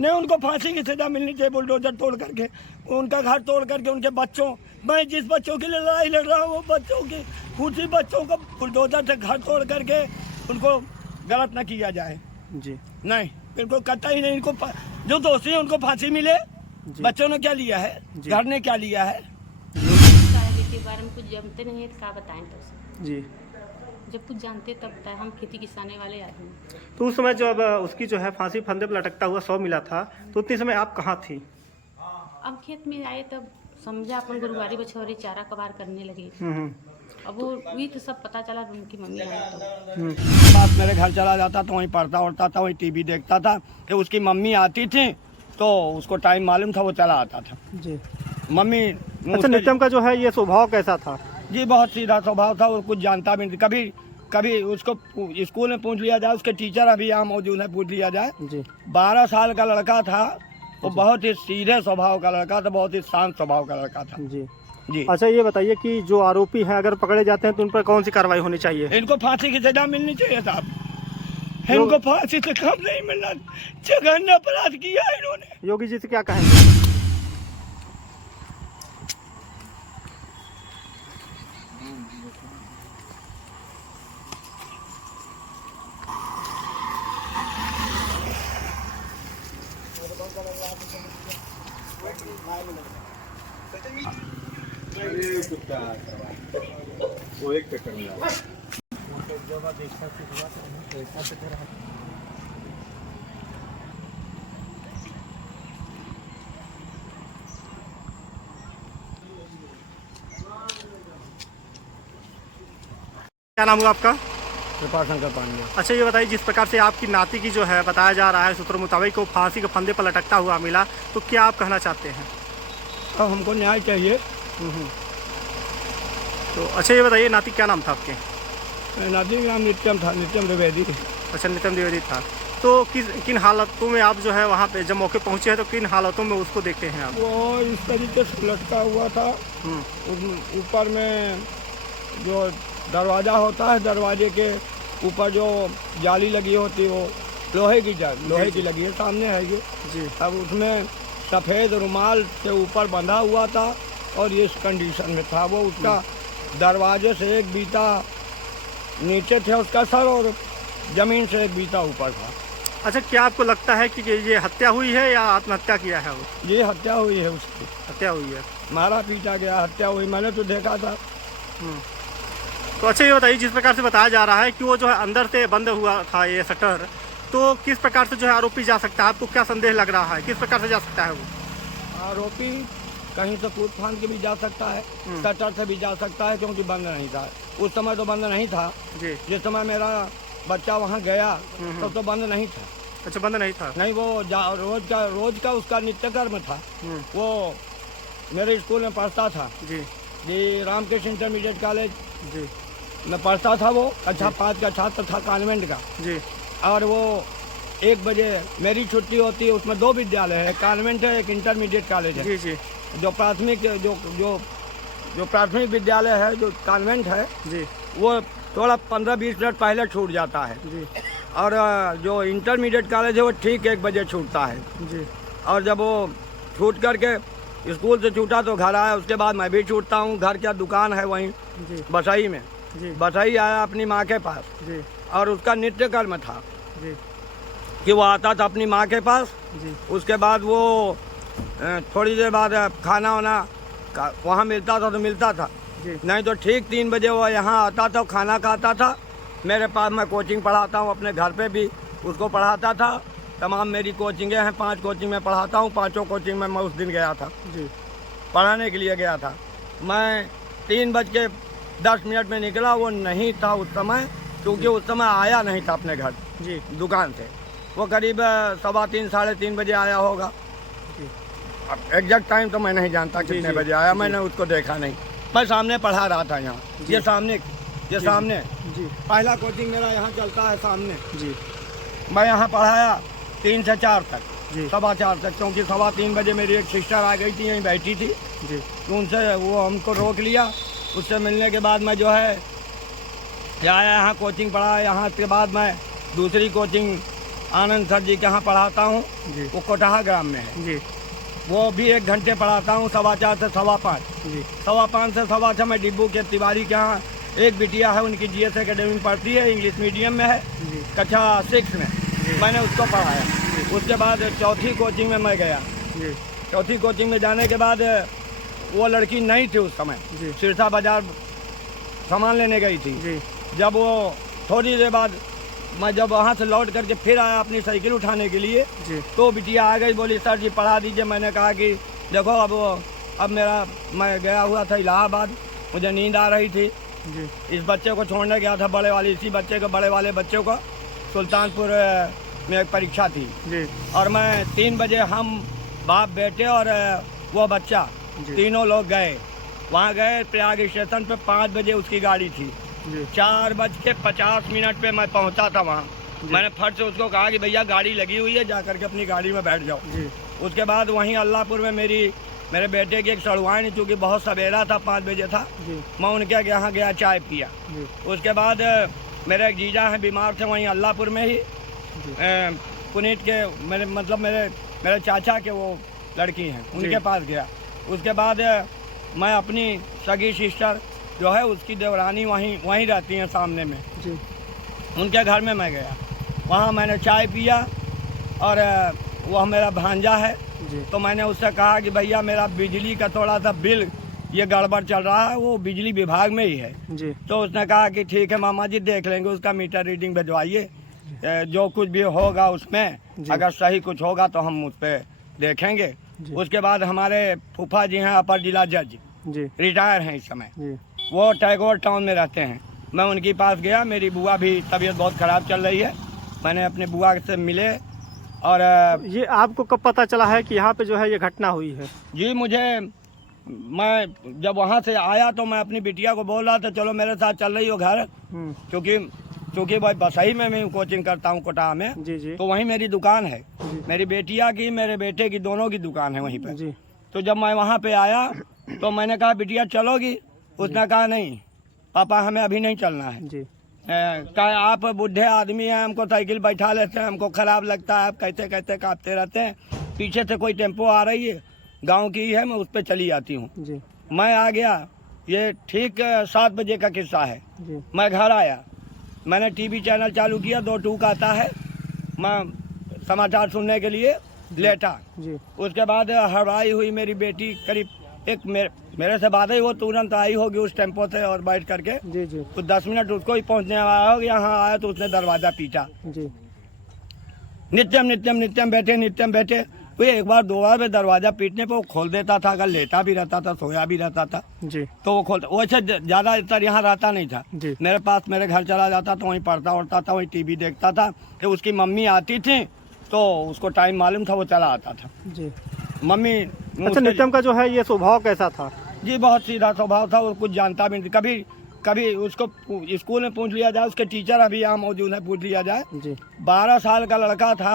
नहीं, उनको फांसी की सजा मिलनी चाहिए। बुलडोजर तोड़ करके, उनका घर तोड़ करके, उनके बच्चों, मैं जिस बच्चों के लिए लड़ाई लड़ रहा हूँ वो बच्चों की, उसी बच्चों को बुलडोजर से घर तोड़ करके उनको गलत न किया जाए जी। नहीं, बिल्कुल कतई नहीं। इनको जो दोषी है उनको फांसी मिले। बच्चों ने क्या लिया है, घर ने क्या लिया है? के बारे में कुछ जानते नहीं है तो क्या बताएं तो जी। जब कुछ जानते तब बताएं, हम खेती किसाने वाले आदमी। तो उस समय जब उसकी जो है फांसी फंदे पर लटकता हुआ शव मिला था तो उतने समय आप कहाँ थी? अब खेत में आए तब समझा अपन गुरुवारी बछौरी चारा कबार करने लगे। अब वो भी तो सब पता चला उनकी मम्मी आई तो पास मेरे घर चला जाता तो वहीं पढ़ता उड़ता था, वहीं टीवी देखता था। फिर उसकी मम्मी आती थी तो उसको टाइम मालूम था, वो चला आता था जी। मम्मी। अच्छा, नित्यम का जो है ये स्वभाव कैसा था? जी बहुत सीधा स्वभाव था, वो कुछ जानता भी नहीं। कभी उसको स्कूल में पूछ लिया जाए, उसके टीचर अभी यहाँ मौजूद है, पूछ लिया जाए जी। 12 साल का लड़का था, वो बहुत ही सीधे स्वभाव का लड़का था, बहुत ही शांत स्वभाव का लड़का था। जी जी। अच्छा, ये बताइए कि जो आरोपी हैं अगर पकड़े जाते हैं तो उन पर कौन सी कार्रवाई होनी चाहिए? इनको फांसी की सजा मिलनी चाहिए साहब, इनको फांसी से कम नहीं मिलना। जघन्य अपराध किया है इन्होंने। योगी जी से क्या कहेंगे? वो एक चक्कर में क्या नाम हुआ आपका? कृपाशंकर पांडे। अच्छा, ये बताइए जिस प्रकार से आपकी नाती की जो है बताया जा रहा है सूत्रों मुताबिक को फांसी के फंदे पर लटकता हुआ मिला, तो क्या आप कहना चाहते हैं? अब हमको न्याय चाहिए। तो अच्छा, ये बताइए नाती क्या नाम था आपके? नाती का नाम नित्यम था, नित्यम द्विवेदी। अच्छा, नित्यम द्विवेदी था। तो किन हालतों में आप जो है वहाँ पे जब मौके पहुँचे हैं तो किन हालतों में उसको देखते हैं आप? वो इस तरीके से लटका हुआ था, ऊपर में जो दरवाज़ा होता है, दरवाजे के ऊपर जो जाली लगी होती है वो लोहे की लगी है, सामने है ये जी। अब उसमें सफ़ेद रुमाल से ऊपर बंधा हुआ था और ये इस कंडीशन में था। वो उसका दरवाजे से एक बीता नीचे थे उसका सर, और ज़मीन से एक बीता ऊपर था। अच्छा, क्या आपको लगता है कि ये हत्या हुई है या आत्महत्या किया है? वो ये हत्या हुई है, उसकी हत्या हुई है। मारा पीटा गया, हत्या हुई, मैंने तो देखा था। तो अच्छा, ये बताइए जिस प्रकार से बताया जा रहा है कि वो जो है अंदर से बंद हुआ था ये शटर, तो किस प्रकार से जो है आरोपी जा सकता है? आपको क्या संदेह लग रहा है, किस प्रकार से जा सकता है वो? आरोपी कहीं से कूद फांद के भी जा सकता है, शटर से भी जा सकता है, क्योंकि बंद नहीं था उस समय। तो बंद नहीं था जी। जिस समय मेरा बच्चा वहाँ गया तब तो बंद नहीं था। अच्छा, बंद नहीं था? नहीं, वो रोज का उसका नित्य कर्म था। वो मेरे स्कूल में पढ़ता था जी, रामकृष्ण इंटरमीडिएट कॉलेज जी में पढ़ता था। वो कक्षा 5 का छात्र था कॉन्वेंट का जी। और वो 1 बजे मेरी छुट्टी होती है, उसमें 2 विद्यालय है, कॉन्वेंट है, एक इंटरमीडिएट कॉलेज है। जी जी। जो प्राथमिक जो प्राथमिक विद्यालय है, जो कॉन्वेंट है जी, वो थोड़ा 15-20 मिनट पहले छूट जाता है जी। और जो इंटरमीडिएट कॉलेज है वो ठीक 1 बजे छूटता है जी। और जब वो छूट करके स्कूल से छूटा तो घर आया, उसके बाद मैं भी छूटता हूँ। घर क्या दुकान है वहीं बसई में जी। बसई आया अपनी माँ के पास जी। और उसका नित्य कर्म था जी। कि वो आता था अपनी माँ के पास जी। उसके बाद वो थोड़ी देर बाद खाना वाना वहाँ मिलता था तो मिलता था जी। नहीं तो ठीक 3 बजे वो यहाँ आता था, खाना खाता था मेरे पास। मैं कोचिंग पढ़ाता हूँ, अपने घर पे भी उसको पढ़ाता था। तमाम मेरी कोचिंगें हैं, 5 कोचिंग में पढ़ाता हूँ, 5 कोचिंग में मैं उस दिन गया था जी, पढ़ाने के लिए गया था। मैं 3:10 में निकला, वो नहीं था उस समय, क्योंकि उस समय आया नहीं था अपने घर जी। दुकान से। वो करीब 3:15 साढ़े 3 बजे आया होगा। अब एग्जैक्ट टाइम तो मैं नहीं जानता कितने बजे आया, मैंने उसको देखा नहीं। मैं सामने पढ़ा रहा था यहाँ, ये सामने जी। पहला कोचिंग मेरा यहाँ चलता है सामने जी। मैं यहाँ पढ़ाया 3 से 4 तक जी। 4:15 तक, क्योंकि 3:15 बजे मेरी एक सिस्टर आ गई थी, यहीं बैठी थी जी। तो उनसे वो हमको रोक लिया। उससे मिलने के बाद मैं जो है आया यहाँ कोचिंग पढ़ा। यहाँ के बाद मैं दूसरी कोचिंग आनंद सर जी के यहाँ पढ़ाता हूँ, जी वो कोटहा ग्राम में है। जी वो भी 1 घंटे पढ़ाता हूँ, 4:15 से 5:15। जी 5:15 से 6:15 मैं डिब्बू के तिवारी के यहाँ, एक बिटिया है उनकी GS एकेडमी में पढ़ती है, इंग्लिश मीडियम में है, जी कक्षा 6 में। मैंने उसको पढ़ाया। उसके बाद चौथी कोचिंग में मैं गया। जी चौथी कोचिंग में जाने के बाद वो लड़की नहीं थी उस समय, जी सिरसा बाजार सामान लेने गई थी। जी जब वो थोड़ी देर बाद मैं जब वहाँ से लौट करके फिर आया अपनी साइकिल उठाने के लिए, जी तो बिटिया आ गई, बोली सर जी पढ़ा दीजिए। मैंने कहा कि देखो अब मैं गया हुआ था इलाहाबाद, मुझे नींद आ रही थी। जी इस बच्चे को छोड़ने गया था, बड़े वाले बच्चे को सुल्तानपुर में एक परीक्षा थी, जी और मैं 3 बजे हम बाप बेटे और वो बच्चा जी। तीनों लोग गए। वहाँ गए प्रयाग स्टेशन पे, 5 बजे उसकी गाड़ी थी। जी 4:50 पे मैं पहुँचा था वहाँ। मैंने फट से उसको कहा कि भैया गाड़ी लगी हुई है, जा करके अपनी गाड़ी में बैठ जाओ। जी उसके बाद वहीं अल्लाहपुर में मेरे बेटे की एक सड़ुआइन, चूँकि बहुत सवेरा था, 5 बजे था, जी मैं उनके यहाँ गया, चाय पिया। जी उसके बाद मेरे एक जीजा हैं बीमार थे वहीं अल्लाहपुर में ही, जी पुनीत के मेरे चाचा के वो लड़की हैं, उनके पास गया। उसके बाद मैं अपनी सगी सिस्टर जो है उसकी देवरानी वहीं रहती हैं सामने में, जी उनके घर में मैं गया। वहाँ मैंने चाय पिया और वह मेरा भांजा है, जी तो मैंने उससे कहा कि भैया मेरा बिजली का थोड़ा सा बिल ये गड़बड़ चल रहा है, वो बिजली विभाग में ही है। जी तो उसने कहा कि ठीक है मामा जी देख लेंगे, उसका मीटर रीडिंग भिजवाइए, जो कुछ भी होगा उसमें जी। अगर सही कुछ होगा तो हम उस पर देखेंगे। जी। उसके बाद हमारे फूफा जी हैं अपर जिला जज, जी रिटायर हैं इस समय, जी वो टैगोर टाउन में रहते हैं। मैं उनके पास गया, मेरी बुआ भी तबीयत बहुत ख़राब चल रही है, मैंने अपने बुआ से मिले और ये आपको कब पता चला है कि यहाँ पे जो है ये घटना हुई है? जी मैं जब वहाँ से आया तो मैं अपनी बिटिया को बोल रहा था चलो मेरे साथ चल रही हो घर, क्योंकि भाई बसई में मैं कोचिंग करता हूँ कोटा में, जी जी तो वहीं मेरी दुकान है, जी मेरी बेटिया की मेरे बेटे की दोनों की दुकान है वहीं पर। जी तो जब मैं वहाँ पे आया तो मैंने कहा बिटिया चलोगी? उसने कहा नहीं पापा हमें अभी नहीं चलना है। जी कहा आप बूढ़े आदमी हैं, हमको साइकिल बैठा लेते हैं, हमको ख़राब लगता है, आप कहते कहते काँपते रहते हैं। पीछे से कोई टेम्पो आ रही है, गांव की है, मैं उस पर चली आती हूँ। जी मैं आ गया, ये ठीक 7 बजे का किस्सा है। जी मैं घर आया, मैंने टीवी चैनल चालू किया, 2 टूक आता है, मैं समाचार सुनने के लिए लेटा। जी उसके बाद हड़बड़ाई हुई, मेरी बेटी करीब मेरे से बात ही, वो तुरंत आई होगी उस टेम्पो से और बैठ करके, जी जी तो 10 मिनट उसको ही पहुंचने वाला होगी। यहाँ आया तो उसने दरवाज़ा पीटा। जी नित्यम बैठे वो एक बार 2 बार में दरवाज़ा पीटने पे वो खोल देता था, अगर लेटा भी रहता था, सोया भी रहता था जी तो वो खोलता। वैसे ज़्यादातर यहाँ रहता नहीं था, जी मेरे पास मेरे घर चला जाता था, वहीं पढ़ता उड़ता था, वहीं टीवी देखता था। फिर उसकी मम्मी आती थी तो उसको टाइम मालूम था, वो चला आता था। जी मम्मी अच्छा, नित्यम का जो है ये स्वभाव कैसा था? जी बहुत सीधा स्वभाव था, वो कुछ जानता भी नहीं। कभी उसको स्कूल में पूछ लिया जाए, उसके टीचर अभी यहाँ मौजूद है, पूछ लिया जाए। जी 12 साल का लड़का था,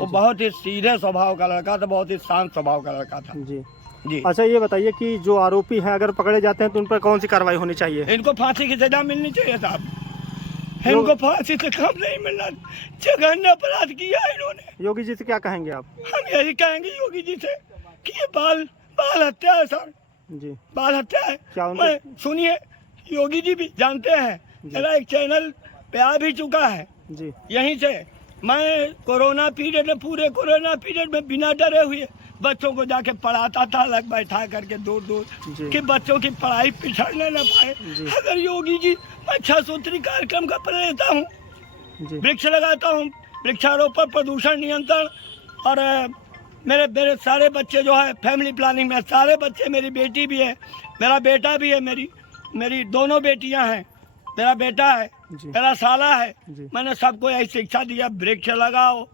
वो बहुत ही सीधे स्वभाव का लड़का था, बहुत ही शांत स्वभाव का लड़का था। जी जी अच्छा, ये बताइए कि जो आरोपी हैं अगर पकड़े जाते हैं तो उन पर कौन सी कार्रवाई होनी चाहिए? इनको फांसी की सजा मिलनी चाहिए साहब, इनको फांसी से कम नहीं मिलना। जघन्य अपराध किया इन्होंने। योगी जी से क्या कहेंगे आप? हम यही कहेंगे योगी जी से कि ये बाल हत्या है सर, जी बाल हत्या है। क्या उनके- मैं सुनिए, योगी जी भी जानते हैं, मेरा एक चैनल पे आ भी चुका है जी यहीं से। मैं कोरोना पीरियड में, पूरे कोरोना पीरियड में बिना डरे हुए बच्चों को जाके पढ़ाता था, अलग बैठा करके दूर जी। कि बच्चों की पढ़ाई पिछड़ने न पाए। जी। अगर योगी जी, मैं 6 सूत्री कार्यक्रम का प्रेरणा हूँ, जी वृक्ष लगाता हूँ, वृक्षारोपण, प्रदूषण नियंत्रण, और मेरे सारे बच्चे जो है फैमिली प्लानिंग में, सारे बच्चे, मेरी बेटी भी है, मेरा बेटा भी है, मेरी दोनों बेटियां हैं, मेरा बेटा है, जी। मेरा साला है। जी। मैंने सबको यही शिक्षा दिया, वृक्ष लगाओ।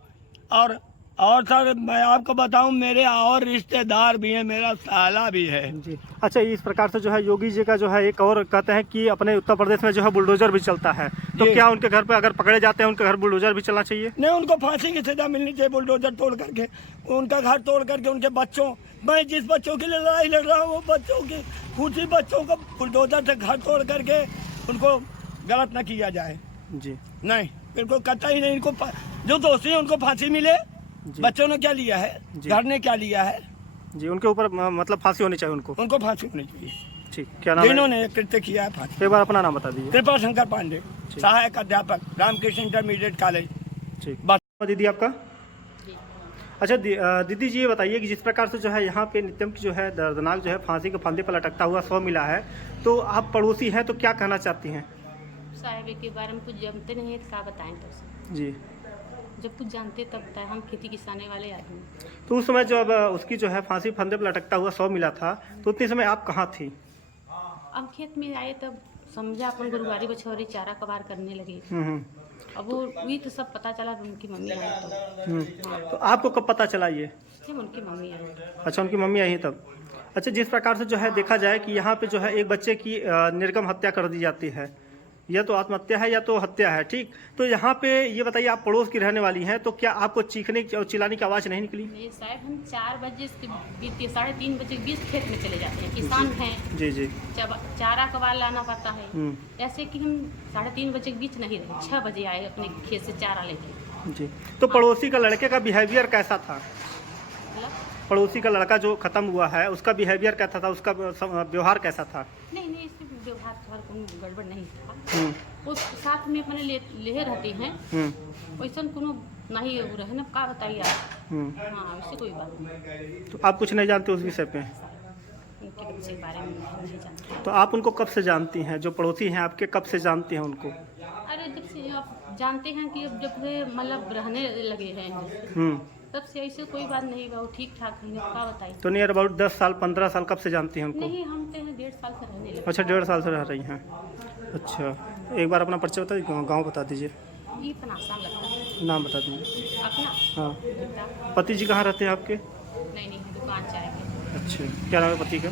और सर मैं आपको बताऊं, मेरे और रिश्तेदार भी हैं, मेरा साला भी है। जी अच्छा, इस प्रकार से जो है योगी जी का जो है एक और कहते हैं कि अपने उत्तर प्रदेश में जो है बुलडोजर भी चलता है, तो जी। क्या उनके घर पे अगर पकड़े जाते हैं उनके घर बुलडोजर भी चलना चाहिए? नहीं, उनको फांसी की सजा मिलनी चाहिए। बुलडोजर तोड़ करके, उनका घर तोड़ करके, उनके बच्चों, मैं जिस बच्चों के लिए लड़ाई लड़ रहा हूँ वो बच्चों के, उसी बच्चों को बुलडोजर से घर तोड़ करके उनको गलत न किया जाए। जी नहीं, बिल्कुल कतई ही नहीं। इनको जो दोषी है उनको फांसी मिले। जी। बच्चों ने क्या लिया है, जी। घर ने क्या लिया है, जी उनके ऊपर मतलब फांसी होनी चाहिए उनको। उनको फांसी होनी चाहिए। ठीक, क्या नाम है? जिन्होंने ये कृत्य किया है फांसी। एक बार अपना नाम बता दीजिए। कृपा शंकर पांडे, ठीक। सहायक अध्यापक, रामकृष्ण इंटरमीडिएट कॉलेज। ठीक, बात दीदी आपका? अच्छा दीदी जी ये बताइए कि जिस प्रकार से जो है यहाँ पे नित्यम की जो है दर्दनाक जो है फांसी के फंदे पर लटकता हुआ शव मिला है, तो आप पड़ोसी हैं तो क्या कहना चाहती हैं? साहब के बारे में कुछ जानते नहीं है तो क्या बताएं तो जी, जब कुछ जानते तब बताएं। हम खेती किसाने वाले आदमी। तो उस समय जब उसकी जो है फांसी फंदे पर लटकता हुआ शव मिला था तो उतने समय आप कहाँ थी? अब खेत में आए तब समझा अपन गुरुवारी बछौरी चारा कबार करने लगे। अब वो भी तो सब पता चला उनकी मम्मी आई तो आपको कब पता चला ये? जब उनकी मम्मी आई। अच्छा, उनकी मम्मी आई तब। अच्छा, जिस प्रकार से जो है देखा जाए कि यहाँ पे जो है एक बच्चे की निर्गम हत्या कर दी जाती है, या तो आत्महत्या है या तो हत्या है, ठीक, तो यहाँ पे ये बताइए आप पड़ोस की रहने वाली हैं, तो क्या आपको चीखने और चिल्लाने की आवाज़ नहीं निकली? नहीं साहब, हम 4 बजे से 3:30 बजे के बीच खेत में चले जाते हैं। किसान हैं, जी जी। चारा कबार लाना पड़ता है। ऐसे कि हम 3:30 बजे के बीच नहीं रहे, 6 बजे आए अपने खेत से चारा लेके। जी, तो पड़ोसी का लड़के का बिहेवियर कैसा था? मतलब पड़ोसी का लड़का जो खत्म हुआ है उसका बिहेवियर कैसा था, उसका व्यवहार कैसा था? नहीं नहीं, इसमें व्यवहार कोई गड़बड़ नहीं था। उस साथ में अपने ले रहती हैं, वैसा कोनो नहीं रहे ना, का बताइए आप। हाँ, वैसे कोई बात नहीं। तो आप कुछ नहीं जानते उस विषय पे? उनके बच्चे के बारे में नहीं जानते। तो आप उनको कब से जानती हैं? जो पड़ोसी हैं आपके कब से जानती हैं उनको? अरे जब से आप जानते हैं कि अब जब से मतलब रहने लगे हैं तब से ऐसे कोई बात नहीं बा, वो ठीक ठाक है, क्या बताइए। तो नियर अबाउट 10 साल 15 साल कब से जानती हैं उनको? नहीं, हम तो 1.5 साल से रहने लगे। अच्छा, 1.5 साल से रह रही हैं। अच्छा, एक बार अपना परिचय बताइए, गाँव बता दीजिए, ये इतना आसान लगता है। नाम बता दीजिए। अपना हाँ, बेटा पति जी कहाँ रहते हैं आपके? नहीं दुकान चाय के। अच्छा, क्या नाम है पति का?